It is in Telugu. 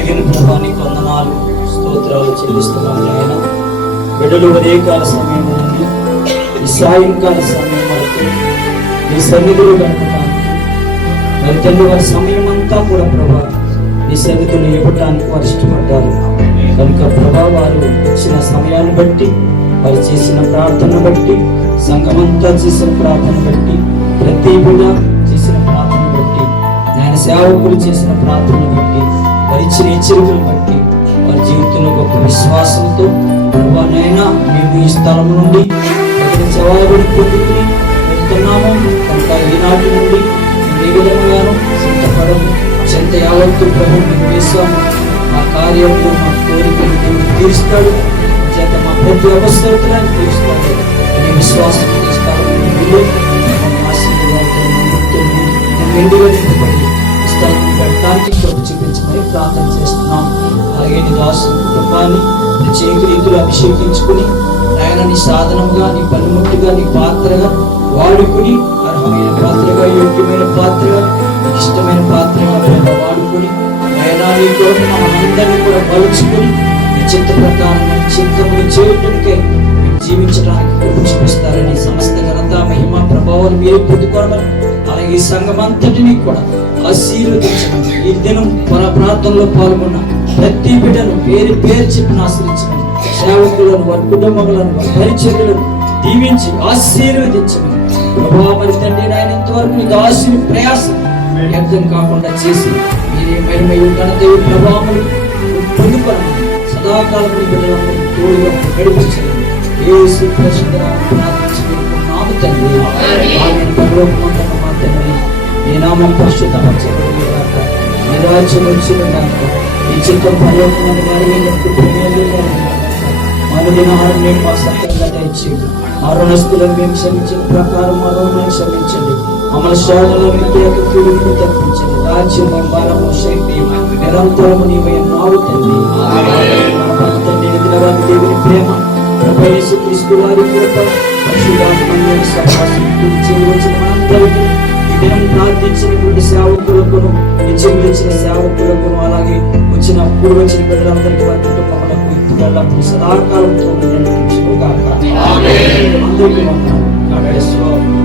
కలిగిన ప్రభానికి వందనాలు స్తోత్రాలు చెల్లిస్తున్నాను ఆయన బిడ్డలు ఉదయకాల సమయం నుండి ఈ సాయంకాల సమయం వరకు ఈ సన్నిధులు గడపడానికి మరి తండ్రి వారి సమయం అంతా కూడా ప్రభా ఈ సన్నిధులు ఇవ్వటానికి వారు ఇష్టపడ్డారు. కనుక ప్రభా వారు ఇచ్చిన సమయాన్ని బట్టి వారు చేసిన ప్రార్థన బట్టి సంఘమంతా చేసిన ప్రార్థన బట్టి ప్రతి బిడ్డ చేసిన ప్రార్థన బట్టి ఆయన సేవకులు చేసిన ప్రార్థన బట్టి వారి ఇచ్చిన హెచ్చరికలు బట్టి వారి జీవితంలో గొప్ప విశ్వాసంతో ప్రభానైనా మేము ఈ స్థలం నుండి తగిన పొందుకుని వెళ్తున్నాము. కనుక ఈనాటి నుండి ఏ విధంగానూ సిద్ధపడము. చెంత యావత్తు ప్రభు మేము వేసాము మా కార్యంలో మా కోరికలు దేవుడు తీరుస్తాడు. చేత మా ప్రతి అవసరతలను తీరుస్తాడు. అనే విశ్వాసం ఈ ఆశీర్వాదం నుండి మమ్మల్ని ఆశీర్వాదాలు పెడతానికి ప్రార్థన చేస్తున్నాం. అలాగే నీ దాసు కుటుంబాన్ని ప్రత్యేక రీతిలో అభిషేకించుకుని ఆయన నీ సాధనంగా నీ పనిముట్టుగా నీ పాత్రగా వాడుకుని అర్హమైన పాత్రగా యోగ్యమైన పాత్రగా ఇష్టమైన పాత్రగా వాడుకుని ఆయన నీ కొరకు మనందరినీ కూడా బలుచుకుని నీ చిత్త ప్రకారం నీ చిత్తమును చేయటానికే జీవించడానికి చూపిస్తారని సమస్త ఘనత మహిమ ప్రభావాలు మీరు పొందుకోవడం అలాగే ఈ సంఘం అంతటినీ కూడా ఆశీర్వదించండి. ఈ దినం మన ప్రాంతంలో పాల్గొన్న ప్రతి బిడ్డను పేరు పేరు చెప్పిన ఆశ్రయించమని సేవకులను వారి కుటుంబములను వారి పరిచర్యలను దీవించి ఆశీర్వదించమని ప్రభావ మరి తండ్రి నాయన ఇంతవరకు నీ దాసుని ప్రయాసం వ్యర్థం కాకుండా చేసి మీరే ప్రభావములు పొందుకోవడం సదాకాలం మీ బిడ్డలందరూ తోడుగా నడిపించండి. వేడుకుంటున్నాము తండ్రి. మా తండ్రి. నీ నామం పరిశుద్ధపరచబడి నీ రాజ్యం వచ్చిన నీ చిత్తం సత్యంగా మేము క్షమించిన ప్రకారం మా క్షమించండి. మమ్మల్ని శోధనలో మీకు కీడును తప్పించండి. రాజ్యం బలము శక్తి నిరంతరము నీవై నావు తండ్రి దేవుని ప్రేమ ప్రభు యేసు క్రీస్తు వారి కృప వచ్చిన మనందరికీ దినం ప్రార్థించినటువంటి సేవకులకును నిత్యం ఇచ్చిన సేవకులకును అలాగే వచ్చిన అప్పుడు వచ్చిన బిడ్డలందరికీ వారి కుటుంబములకు ఇప్పుడు సదాకాలంతో ఉండండి అందరికీ వందనాలు.